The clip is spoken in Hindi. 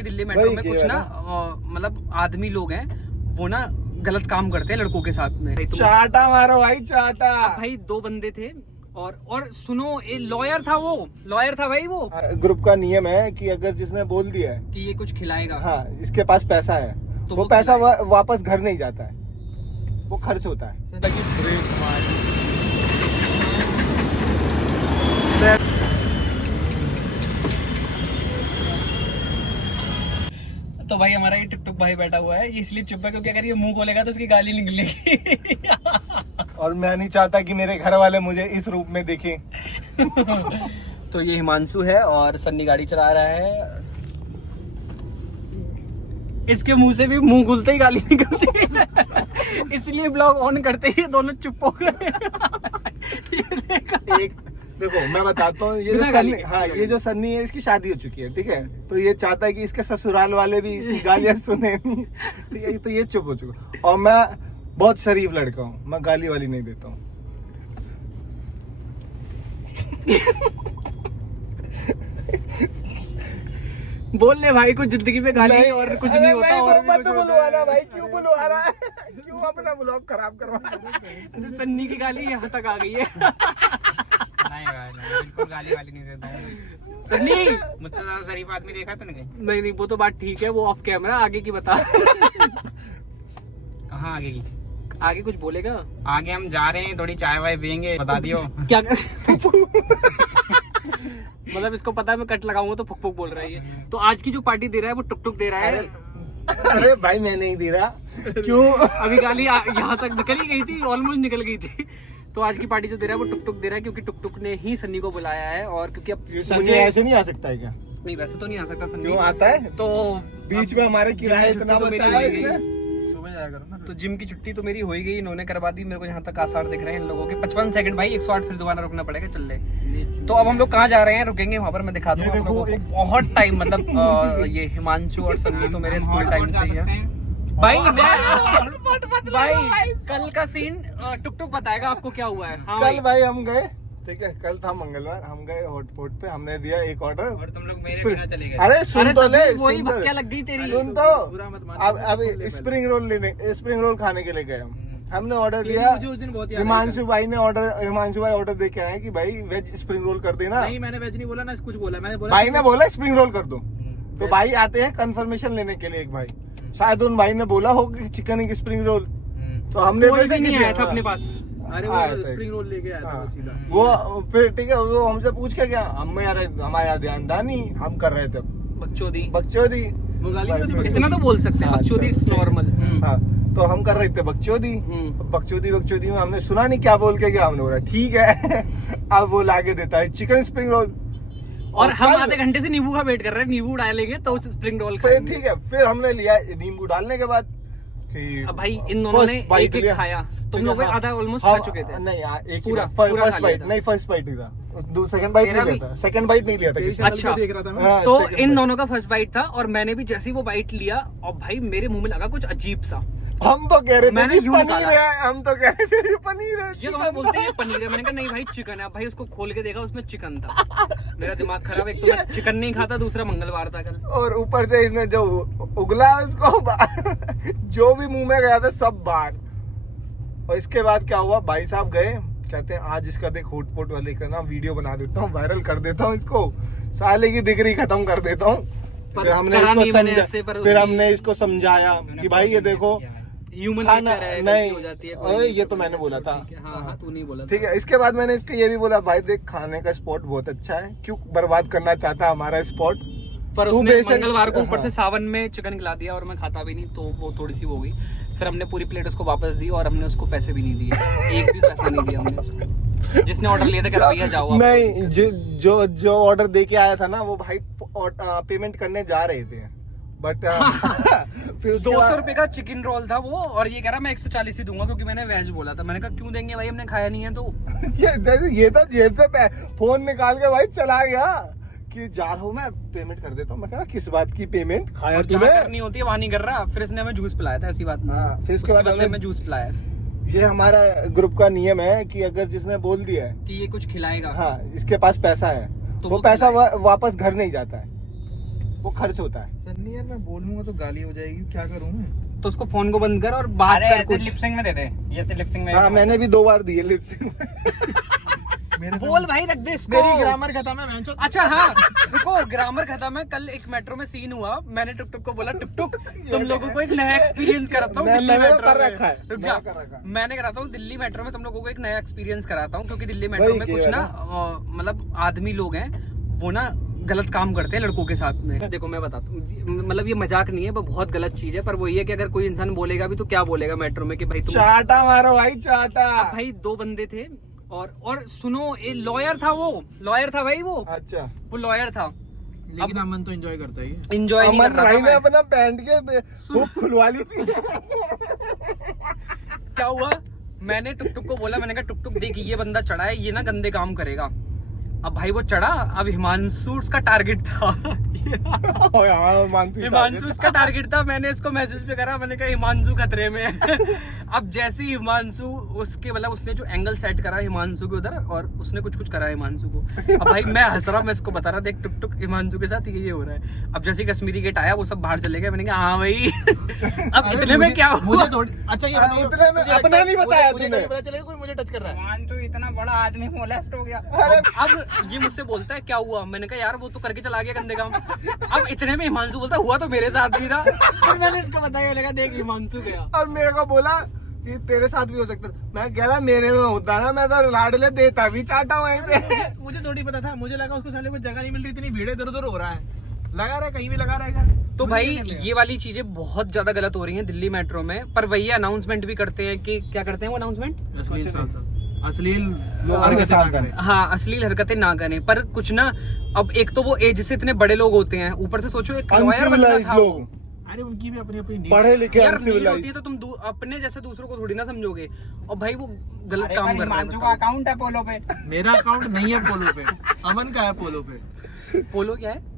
क्योंकि दिल्ली मेट्रो में कुछ ना मतलब आदमी लोग हैं वो ना गलत काम करते हैं लड़कों के साथ में। चाटा मारो भाई चाटा। भाई 2 बंदे थे और सुनो ये लॉयर था भाई वो। ग्रुप का नियम है कि अगर जिसने बोल दिया है कि ये कुछ खिलाएगा, हाँ इसके पास पैसा है तो वो पैसा वापस घर नहीं जाता है, वो खर्च होता है। तो भाई हमारा ये टिकटॉक भाई बैठा हुआ है, ये इसलिए चुप है क्योंकि अगर ये मुंह खोलेगा तो उसकी गाली निकलेगी। और मैं नहीं चाहता कि मेरे घर वाले मुझे इस रूप में देखें। तो ये हिमांशु है और सन्नी गाड़ी चला रहा है। इसके मुंह से भी मुंह खुलते ही गाली निकलती है। इसलिए ब्लॉग ऑन करते ही दोनों चुप हो गए। एक देखो मैं बताता हूँ, ये जो सन्नी, हाँ ये जो सन्नी है इसकी शादी हो चुकी है, ठीक है, तो ये चाहता है कि इसके ससुराल वाले भी इसकी गालियां सुने नहीं, ठीक है, तो ये चुप हो चुका। और मैं बहुत शरीफ लड़का हूँ, मैं गाली वाली नहीं देता हूँ। बोल ले भाई कुछ जिंदगी में गाली और कुछ नहीं होता। और मत बुलवाना भाई, क्यों बुलवा रहा है? क्यों अपना ब्लॉग खराब करवा रहा है? सन्नी की गाली यहाँ तक आ गई है। नहीं बिल्कुल गाली वाली नहीं देता हूँ। सन्नी मुझसे ज्यादा शरीफ आदमी देखा तूने कहीं? नहीं वो तो बात ठीक है, वो ऑफ कैमरा। आगे की बता। कहाँ आगे की? आगे कुछ बोलेगा? आगे हम जा रहे हैं, थोड़ी चाय वाय पियेंगे, बता दियो। क्या मतलब इसको पता है मैं कट लगाऊंगा तो फुक फुक बोल रहा है ये। तो आज की जो पार्टी दे रहा है वो टुक टुक दे रहा है। अरे भाई मैं नहीं दे रहा। क्यों? अभी गाली यहाँ तक निकल ही गई थी, ऑलमोस्ट निकल गई थी। तो आज की पार्टी जो दे रहा है वो टुक टुक दे रहा है क्योंकि टुक टुक ने ही सन्नी को बुलाया है। और क्योंकि अब मुझे ऐसे नहीं आ सकता है क्या? नहीं वैसे तो नहीं आ सकता सन्नी। क्यों आता है? तो बीच में हमारे किराया इतना बचा है इसमें। सुबह जाया करो ना। तो जिम की छुट्टी तो मेरी हो ही गई, इन्होंने करवा दी। मेरे को यहाँ तक आसार दिख रहे हैं इन लोगों के। 55 सेकंड भाई, 108 फिर दोबारा रुकना पड़ेगा। चल ले। तो अब हम लोग कहाँ जा रहे हैं, रुकेंगे वहाँ पर, मैं दिखा दूंगा आप लोगों को। बहुत टाइम मतलब ये हिमांशु और सन्नी तो मेरे स्कूल टाइम से ही है भाई। भाई कल का सीन टुक टुक बताएगा आपको क्या हुआ है। हाँ कल भाई हम गए, ठीक है, कल था मंगलवार, हम गए हॉटपॉट पे, हमने दिया एक ऑर्डर और तुम लोग मेरे बिना चले गए। अरे सुन तो ले, वही भक्तियाँ लग गई तेरी। सुन तो। अब स्प्रिंग रोल खाने के लिए गए हमने ऑर्डर दिया। मुझे उस दिन बहुत याद हिमांशु भाई ऑर्डर दे के आए कि भाई वेज स्प्रिंग रोल कर देना। नहीं मैंने वेज नहीं बोला ना, कुछ बोला मैंने। बोला भाई ने बोला स्प्रिंग रोल कर दो। तो भाई आते हैं कंफर्मेशन लेने के लिए, एक भाई शायद उन भाई ने बोला हो कि चिकन की स्प्रिंग रोल, तो हमने कोई नहीं आया था अपने पास। अरे वो स्प्रिंग रोल लेके आया था सीधा। वो फिर ठीक है, वो हमसे पूछ के क्या, हम यार हमारा ध्यान था नहीं, हम कर रहे थे बकचोदी। वो गाली नहीं होती? इतना तो बोल सकते हैं, बकचोदी इट्स नॉर्मल। हाँ, तो हम कर रहे थे बकचोदी। बकचोदी में हमने सुना नहीं क्या बोल के गया, हमने बोला ठीक है। अब वो लाके देता है चिकन स्प्रिंग रोल और हम आधे घंटे से नींबू का वेट कर रहे हैं, नींबू डालेंगे तो स्प्रिंग रोल फिर ठीक है। फिर हमने लिया नींबू डालने के बाद कि अब भाई इन दोनों ने एक एक खाया, तुम लोग आधा ऑलमोस्ट खा चुके थे। नहीं एक पूरा फर्स्ट बाइट नहीं, फर्स्ट बाइट ही था, सेकंड बाइट नहीं लिया था, सेकंड बाइट नहीं लिया था किसी ने। अच्छा देख रहा था मैं। हाँ, तो second इन bite। दोनों का फर्स्ट बाइट था और मैंने भी जैसे ही वो बाइट लिया और भाई मेरे मुंह में लगा कुछ अजीब सा। हम तो कह रहे थे मैंने जी यूं पनीर निकाला। है, हम तो कह रहे थे जी पनीर है। ये तो हम बोलते हैं ये पनीर है, मैंने कहा नहीं भाई चिकन है। अब भाई उसको खोल के देखा उसमें चिकन था। मेरा दिमाग खराब, एक तो मैं चिकन नहीं खाता, दूसरा मंगलवार था कल। और ऊपर से इसने जो उगला उसको जो भी मुंह में गया था सब बाहर। और इसके बाद क्या हुआ, भाई साहब गए, कहते हैं आज इसका देख हॉटपॉट वाले का ना वीडियो बना देता हूँ, वायरल कर देता हूँ इसको, साले की डिग्री खत्म कर देता हूँ। फिर हमने इसको समझाया कि भाई ये देखो ह्यूमन खाना नेचर है, नहीं गलती हो जाती है, ओए, ये तो मैंने बोला था। हाँ तू नहीं बोला ठीक है। इसके बाद मैंने इसको ये भी बोला, भाई देख खाने का स्पॉट बहुत अच्छा है, क्यों बर्बाद करना चाहता है हमारा स्पॉट। पर तू उसने बेशक- मंगलवार को ऊपर हाँ। से सावन में चिकन खिला दिया और मैं खाता भी नहीं, तो वो थोड़ी सी वो हो गई। फिर हमने पूरी प्लेट उसको वापस दी और हमने उसको पैसे भी नहीं दिए, एक भी पैसा नहीं दिया हमने उसको। जिसने ऑर्डर लिया था कह भैया जाओ आप। नहीं जो ऑर्डर दे के आया था ना, वो भाई पेमेंट करने जा रहे थे, बट फिर 200 रुपए का चिकन रोल था वो, और ये कह रहा मैं 140 ही दूंगा क्योंकि मैंने वेज बोला था। मैंने कहा क्यों देंगे भाई, हमने खाया नहीं है। तो ये तो जेब से फोन निकाल के भाई चला गया कि जा रहा हूँ मैं, पेमेंट कर देता हूँ। मैं कह रहा किस बात की पेमेंट, खाया और जहाँ तूने? करनी होती है वहाँ नहीं कर रहा। फिर इसने हमें जूस पिलाया था, ऐसी बात हाँ, फिर इसके बाद हमें जूस पिलाया ये हमारा ग्रुप का नियम है कि अगर जिसने बोल दिया है कि ये कुछ खिलाएगा, हाँ इसके पास पैसा है, तो वो वो पैसा वापस घर नहीं जाता है। वो खर्च होता है। सन्नी यार मैं बोलूंगा तो गाली हो जाएगी, क्या करूं मैं? तो उसको फोन को बंद कर और बात अरे कर ऐसे कुछ। लिपसिंग में दे दे, ये से लिपसिंग में। हाँ मैंने भी 2 बार दिए लिपसिंग। बोल भाई, रख दे इसको। मेरी ग्रामर खत्म है भैंचो। अच्छा हाँ, देखो ग्रामर खत्म है। कल एक मेट्रो में सीन हुआ, मैंने टुक टुक को बोला टुक टुक तुम लोगों को एक नया एक्सपीरियंस कराता हूँ दिल्ली मैंने मेट्रो कर में। रखा है, रुक मैंने जा, कर रखा है। मैंने कराता हूँ दिल्ली मेट्रो में तुम लोगों को एक नया एक्सपीरियंस कराता हूँ, क्योंकि दिल्ली मेट्रो वही में किया कुछ ना ना। मतलब आदमी लोग हैं वो ना गलत काम करते हैं लड़कों के साथ में। देखो मैं बताता हूँ, मतलब ये मजाक नहीं है, वो बहुत गलत चीज है, पर वो ये है कि अगर कोई इंसान बोलेगा भी तो क्या बोलेगा मेट्रो में कि भाई तुम चाटा मारो भाई चाटा। भाई 2 बंदे थे और सुनो ये लॉयर था, वो लॉयर था भाई, वो अच्छा लॉयर था। लेकिन अमन तो एंजॉय करता ही है। इंजॉय नहीं अमन कर रहा भाई था ने मैं। अपना पैंट के हुक खुलवा ली थी। क्या हुआ, मैंने टुक टुक को बोला, मैंने कहा टुक टुक देख ये बंदा चढ़ा है, ये ना गंदे काम करेगा। अब भाई वो चढ़ा, अब हिमांशु उसका टारगेट था। हिमांशु उसका टारगेट था। मैंने इसको मैसेज पे करा, मैंने कहा हिमांशु खतरे में है। अब जैसे ही हिमांशु उसके मतलब उसने जो एंगल सेट करा हिमांशु के उधर, और उसने कुछ करा हिमांशु को। अब भाई मैं हंस रहा, मैं इसको बता रहा देख टुक टुक हिमांशु के साथ ये हो रहा है। अब जैसे कश्मीरी गेट आया वो सब बाहर चले गए, मैंने कहा हाँ भाई। अब इतने में क्या हुआ? मुझे थोड़ी अच्छा ये बताओ, इतने में मुझे अपना लगता- नहीं बताया मुझे तूने। नहीं पता चलेगा कोई मुझे टच कर रहा है। मान तो इतना बड़ा आदमी मोलेस्ट हो गया। अब ये मुझसे बोलता है क्या हुआ, मैंने कहा यार वो तो करके चला गया गंदे काम। अब इतने में हिमांशु बोलता हुआ तो मेरे साथ भी था। फिर मैंने इसको बताया, लगा देख हिमांशु गया। और मेरे को बोला कि तेरे साथ भी हो सकता है। मैं कह रहा मेरे में होता ना, मैं तो लाडले देता भी चाटा वहीं पे। मुझे थोड़ी पता था, मुझे लगा उसको साले को जगह नहीं मिल रही, इतनी भीड़ इधर उधर हो रहा है, लगा रहा है कहीं भी लगा रहेगा। तो भाई ये वाली चीजें बहुत ज्यादा गलत हो रही हैं दिल्ली मेट्रो में। पर वही अनाउंसमेंट भी करते हैं कि क्या करते हैं वो अनाउंसमेंट, अश्लील लोग हरकतें ना साथ करें। हाँ अश्लील हरकतें ना करें। पर कुछ ना, अब एक तो वो एज से इतने बड़े लोग होते हैं, ऊपर से सोचो एक लॉयर बंदा अनसिविलाइज्ड था वो। लोग, अरे उनकी भी अपनी अपनी नीड। पढ़े लिखे यार नीड होती है अनसिविलाइज्ड। तो तुम अपने जैसे दूसरों को थोड़ी ना समझोगे। और भाई वो गलत अरे काम पर कर रहा है। हिमांशु का बताओ। अकाउंट है पोलो पे। मेरा अकाउंट नहीं है पोलो पे, अमन का है पोलो पे। पोलो क्या है?